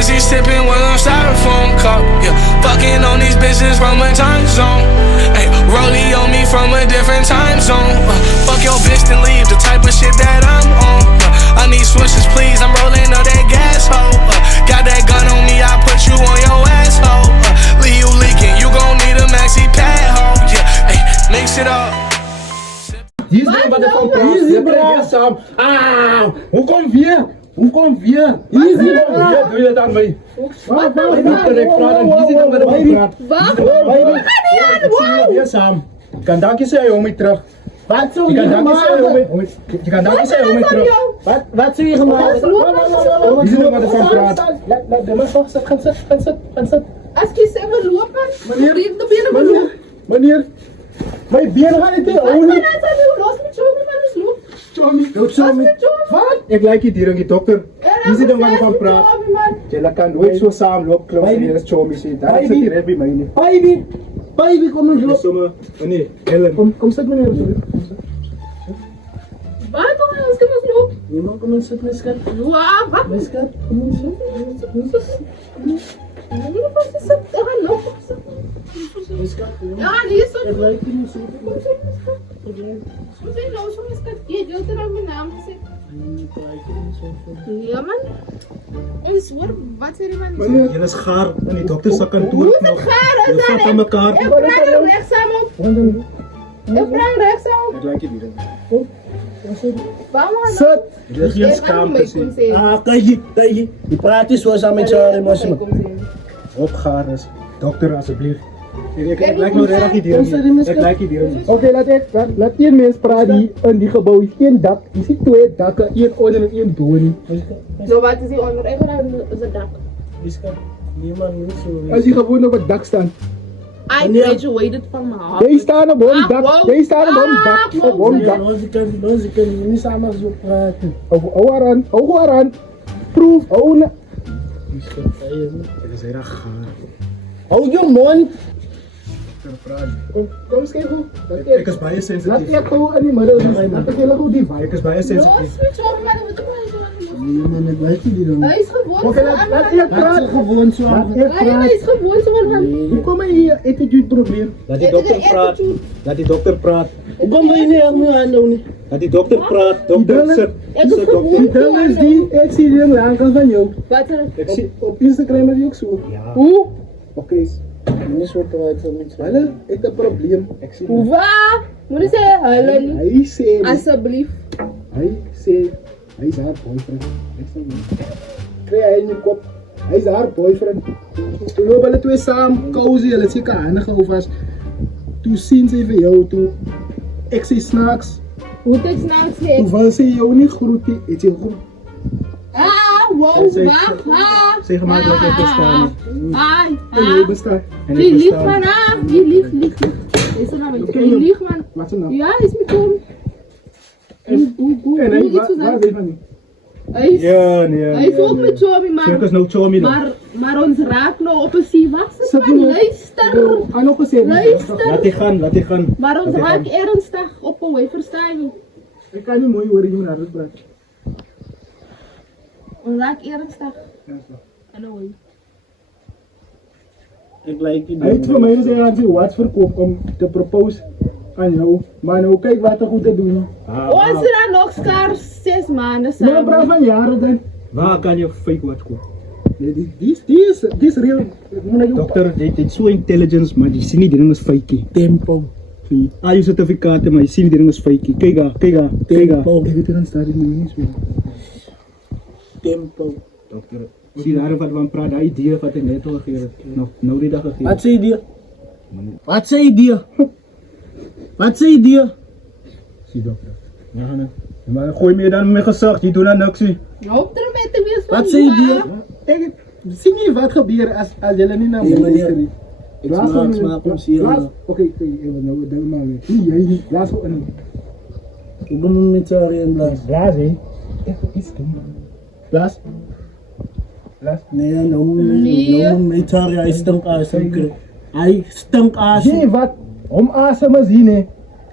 Hennessy sipping with a styrofoam cup. Yeah, fucking on these bitches from a time zone. Hey, rollie on me from a different time zone. Fuck your bitch then leave, the type of shit that I'm on. I need switches, please. I'm rolling up that gas hole. Got that gun on me, I put you on your asshole. Leave you leaking, you gon' need a maxi pad hole. Yeah, hey, mix it up. Hier is wat er van praat. Hier krijg je samen. Hoe kom weer? Hoe kom weer? Hier is hier. Doe je dat aan mij? Wat? Ik praat en hier zit dan weer op praat. Wat? Ik zie je weer samen. Ik kan dankje zeggen om je terug. Wat zo Je kan hier dankje zeggen om gemaakt? je kan dankje zeggen om je terug. Wat zo hier gemaakt? Hier zit wat er van praat. Laat de mensen zitten. Gaan zitten. Als je zegt we lopen, Meneer, de benen we lopen. meneer. Mijn benen gaan niet in. Wat kan dat zijn? Los met Johnny van de sloep. Johnny. Wat? Ik lijk je hier, dokter. Hier zit wat er van praat. Je kan nooit zo samen lopen, klopt. Hier is Chomi zit. Daar zit hier bij mij niet. Baby, kom eens op. Meneer, Ellen. Kom zit meneer. Waar toch als ik we lopen? Niemand kom eens zitten, mijn schat. Wat? Mijn schat, kom eens zitten. Nee, wat is het? We gaan lopen. Mijn schat, Ja, hier is het het. lijkt je niet zo. Kom zo. We zijn nou zo eens je deelt er al mijn naam gezet. Het lijkt je niet zo. Ja man. En zwoer, wat zei die man? Meneer. Je is gaar en die dokter zijn kantoor. Hoe is het gaar? Je vat aan elkaar. Ik praat er rechtsaam op. Ik praat rechtsaam op. Ik lijk je hier. Waarom gaan Zet. Je is geen schaamte zien. Kijk je. Die praat is zo samen met jou en Mosima. Op gaar is. Dokter alsjeblieft. Ik lijk me erg hier. Ik lijk je hier. Oké, laat één mens praten die in die gebouw is. Één dak. Je ziet twee dakken. Één onder en één boven. Zo wat is die onder? Ik ga is het dak. Die schat, niemand niet zo. Als je gewoon op het dak staat. I graduated van mijn hand. Jij staat op een dak. Jij staat op een dak. Op een dak. Onze kan niet samen zo praten. Hou aan. Proef. Hou na. Die schat, hij is niet. Je is erg gaar. Hou je mond. Kom eens kijken. Ik is bij je Laat sensitief. ik gewoon in die middel. Laat ik heel goed die vibe. Ik is bij je Los sensitief. met jou, maar wat doe je? Nee man, ik weet je die dan. Hij is gewoon Oké, laat ik Laat praten. ze gewoon zo Laat aan. ik Hij praten. is gewoon zo van. Hoe kom je hier attitude probleem? Laat die dokter praten. Laat die dokter praten. Hoe kom je niet aan me aan doen? Laat die dokter praten. Dokter, zit. Zit dokter. Die ding is die, ik zie die aan de kant van jou. Wat is Ik zie. Op Instagram is die ook zo. Ja. Hoe? Oké. Niet zo praten van iets. Hallo, ik heb een probleem. Ik zie hoe? Wat? Moet je zeggen, hallo niet? Hij zei, Alsjeblieft. hij is haar boyfriend. Ik zeg niet. Krijg hij in je kop. Hij is haar boyfriend. Toen lopen alle twee samen, cozy, hulle zeker handig over. Toen zien ze van jou, toen ik zie s'nachts. Hoe het s'nachts Toen heet? wil ze jou niet groeten, het je goed. Wow, Zeg- wacht, zeg maar dat ik bestaan. En jij bestaat. En Je ik liegt bestaan. man, je liegt. Is er nou met je liegt man. Wat is er nou? Ja, is met hem. En hij, waar weet van niet? Hij Ja. is ook met Chomi Circus man. nou Chomi dan. Maar ons raakt nou op een zie. Wat is het man? Luister. Aan ook gezegd. Luister. Laat die gaan, laat die gaan. Maar ons Laat die raakt gaan. ernstig op een verstaan. Ik kan niet mooi horen, je moet naar rust praten. Ons raakt ernstig. En dan Ik lijk je Hij heeft voor mij gezegd aan zijn wat verkoop om te propose aan jou. Maar nou kijk wat er goed te doen. ons er dan nog schaars 6 maanden Maar samen. praat van jaren dan. Waar kan je fake watch kopen? Nee, die is real. Moet naar jou. Dokter, dit is zo intelligence, maar je ziet niet erin als fake. tempo. Al je certificaten, maar je ziet niet erin als fake. Kijk daar. Tempo. Ik weet er aan staat in de niet meer. Tempo. Dokter, zie daar wat van praat, dat idee wat ik net al gegeven. Nou die dag gegeven. Wat zei die? Wat zei die? Wat zei die? Zie dokter. Ja, nee. Maar gooi me dan met gezicht, je doet dan niks. Zie. Loop er met de wees van. Wat zei die? Ik zie niet wat gebeurt als jullie niet naar Nee, mij meneer. luisteren. Ik smaak hem zeer. Oké, even nou, dat maar weer. Nee, jij niet. Laat zo in. Ik ben met jou in blaas. Blaas, hè. Even iets doen. Blaas. Blaas. Nee, nou met jou, hij stunk aas. Hij stunk aas. Zie wat? Om asem zien, hè.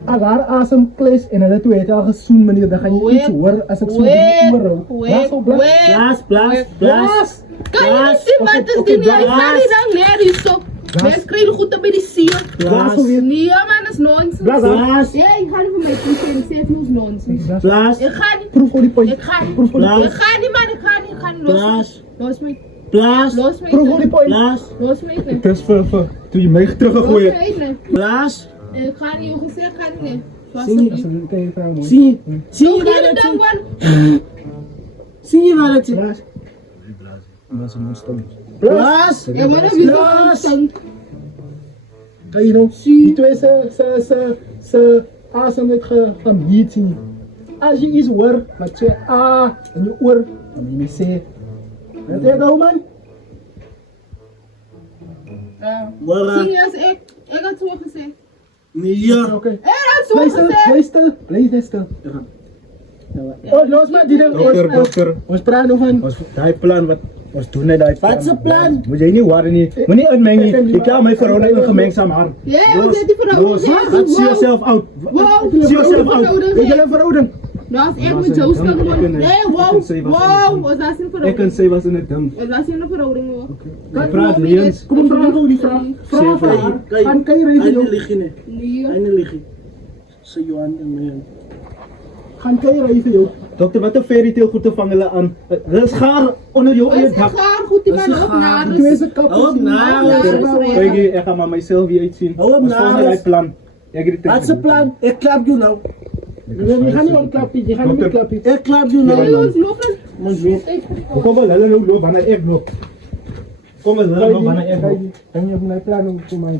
Als haar asem kles en hulle twee het al gesoen meneer, dan gaan jy iets hoor as ek so die oor hou. Blaas op blaas. Blaas. Kan je niet zien wat is die niet? Ik ga niet dan neer hier zo. Mensen krijgen goed op bij die ziel. Blaas alweer. Nee man, dat is nonsens. Blaas. Ja, ik ga niet voor mij toegeven. Zeg nu nonsens. Blaas. Ik ga niet. Proef voor die point. Ik ga niet. Proef voor die Blaas. Ik ga niet man, ik ga niet. Ik ga niet. Los me. Blaas. Los me. Blaas. Los me. Proef voor die point. Blaas. Los me. Het is voor toen je mij teruggegooid hebt. Los me. Blaas. Ik ga niet. Je gezegd ga niet. Nee. Zie je? Alsjeblieft. Kan je vragen man? Zie je Doe waar hier het dan zit? man. Zie je waar het zit? Blaas. Dat is een stom. Blaas. Ja, maar dat is Blaas. toch Kan je nou? Die twee ze asem het gemiet zien. Als je iets hoort, met je in je oor, dan moet je niet zeggen. Weet je nou man? Zie je als ik had zo gezegd. Ja. Oké. Ik had zo Blijf stil, gezegd. blijf stil, blijf stil. Oh, los maar die Dokter. ons praat nog van. Ons daai plan wat ons doen net daai Wat is het plan? Moet jy nie worry nie. Moenie uitmeng nie. Ek klaar my verhouding in gemengsaam haar. Ja, wat is die verhouding? Los. See yourself out. Wow, See yourself out. Weet je een verhouding? Nou, als ik met jou stel worden. Nee, wow, was dat een Ek kan verhouding? sê was in 'n ding. Was dat een verhouding hoor? Ek praat leens. Kom op, vraag ook die vraag. Vraag van haar. Gaan kan je Hij regelen, niet joh. liggen, nee. Nee. Hij niet liggen. Ze Johan en mij. Gaan kan je regelen, joh. Dokter, wat 'n fairy tale goed te vang hulle aan. Hulle is gaar onder jou Was eie het dak. gaar goed die man op naar Die twee zijn kapot. Hou op, nou. Kyk, ek gaan maar myself weer uitsien. Hou op, Ons nou. volgende daai plan. Ek het dit. Wat is het plan? Ik klap je nou. Je gaat niet ontklappen, je gaat niet Dokter. klappen. Ik klap je Nee, nou. ons lopen. Kom wel hulle nou loop wanneer ek loop. Kom wel hulle loop wanneer ek loop. Kan je op mijn plan ook voor mij?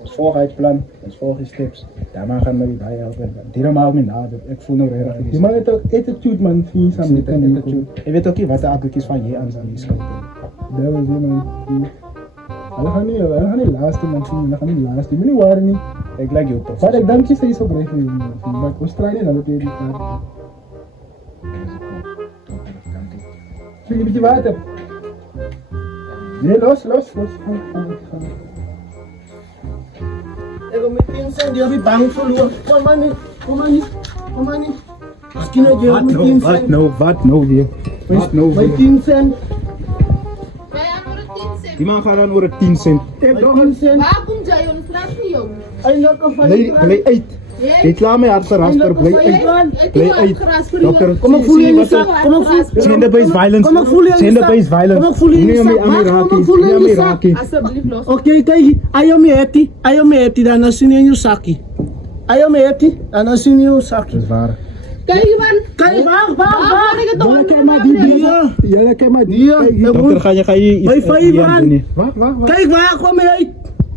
Ons volg uit plan. Ons volg die steps. Daarna gaan we baie helpen. Dit maak my na. Ek voel nou regtig. Die man heeft ook attitude, man. Die is aan de kant. Ek weet ook nie wat die advocaat van jy aan die skuld. Dat was die man. Hulle gaan niet laatste man zien, hulle gaan niet laatste. Je moet niet waren niet. Ek like jou toch. Maar ik dank je steeds oprecht mee, man. Maar ik was trainen naar de tweede kaart. Vind je een beetje water? Nee, los. Gaan. Ik wil meteen zijn, die heb ik bang verloren. Kom maar niet. Misschien dat je Wat met nou? 10 Wat cent. nou? Wat nou weer? Wat nou Met weer? 10 cent. Wij hebben er 10 cent. Die man gaan dan oor 'n 10 cent. Met 10 cent. Waar komt jij? Ons vraagt voor jou. Eindelijk van Bly uit. Jy klaar my hart gerasper, bly uit. Bly uit. Dokter, Kom maar voel je in je zak. Kom maar voel. gender-based violence. Kom maar voel je in je zak. Gender-based violence. Kom maar voel je in je Nie zak. aan my Kom raak maar nie. voel je Nie in aan je my zak. raak nie. Alsjeblieft los. Oké, kijk, ayo me eti, dan als je in je zakje. Ayo me eti, dan als je in je zakje. Dis waar. Kijk man. Kijk, wacht. Waar ik het toch Jullie aan maar die doen? bier. Jullie kan maar die. Ja, Dokter, ga je iets Hoi, fijn, hier man. aan doen nie? Wacht. Kijk waar, kom mee uit.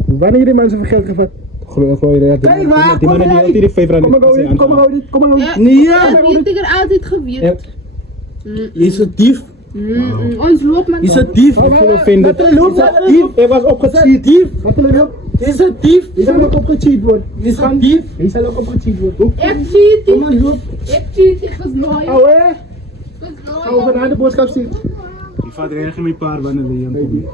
Wanneer die mensen van geld gevat? Gooi je Kijk waar, die kom man die maar altyd die 5 rand. Kom maar gauw dit. Ja, Nee, ja. Heeft ik er altijd gewierd. Je is een dief. Ons loopt man. Je is een dief. Ek voel offended. Wat loopt dat dief? Ek was opgecheat. Dief. Wat wil je nou? Je is een dief. Die zal ook opgecheat worden. Je is een dief. Die zal ook opgecheat worden. Ik cheat. Kom maar, loop. Ik cheat. Ik was loyal. Oh hè? Ik was Gaan we loyal. naar de boodschap zien. Die vat reg in my paar wanneer jy kom.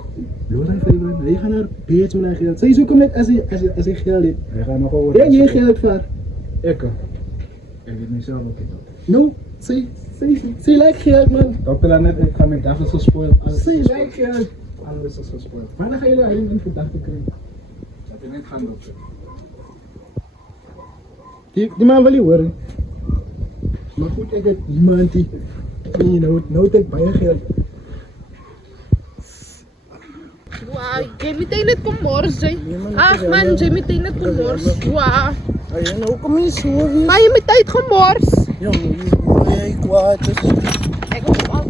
Loor hij 5 rand. Hij gaat naar beet met geld. Zij zoeken net als hij geld heeft. Hy gaan nog oor. Ja, je geld vaar. Ek weet myself ook nie. No, zij lijkt geld man. Dokter dan net ek gaan my dag is gespoil. Zij lijkt geld. Alles is gespoil. Wanneer ga je nou een verdachte krijgen? Dat jy net gaan dokter. Die man wil je horen. Maar goed, ik heb iemand die nou denk baie geld. Wauw, jij meteen het komors, Jay. Ach man, jij meteen het komors. Wauw. Ay, nou kom je zo weer. Maar je met tijd komors. Jongen, jij kwaad. Ik was al.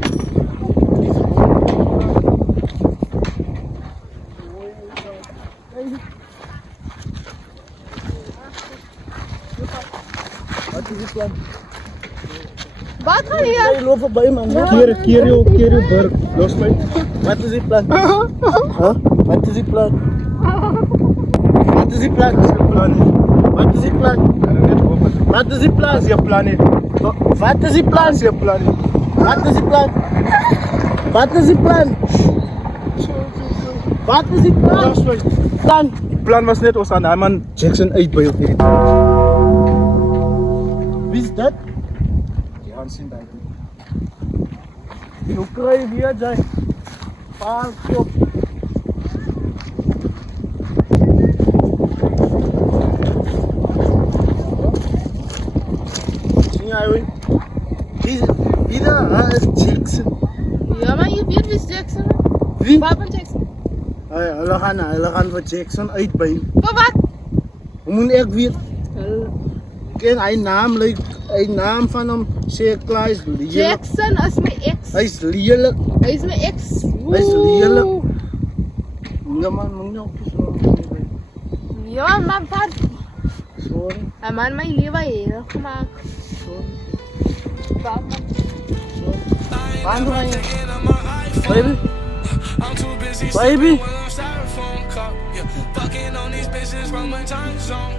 Wat is het plan? Wat ga je? Jij loopt voorbij man. Keer jou burg. Los my. Wat is het plan? Huh? Wat is het plan? Wat is het plan? Wat is het plan? Wat is het plan? As jy plan het. Wat is het plan? As jy plan het. Wat is het plan? Wat is het plan? Wat is het plan? Los my. Plan. plan was net ons aan daai man Jackson uitbuil het. Wie is dat? Die gaan sien daai. Hoe kry jy weer jy? Pas op. Sien jy hoe? Wie daar is Jackson? Ja, maar je weet wie is Jackson? Wie? Papa Jackson. Hulle gaan vir Jackson uitbuil. Maar wat? Hoe moet ek weet? Ken hy naam van hom sê klaar is lelik. Jackson is my ex. Hy's lelik. Hij is mijn ex. Hy's lelik. Oeh. Ja man, moet nie op so. Ja, maar wat? Sorry. Hij man mijn leven heel gemaakt. Wat? Waar doe je? Baby? I'm too busy Baby? sleeping with a styrofoam cup. Yeah, fucking on these bitches from a time zone.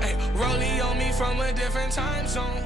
Hey, rollie on me from a different time zone.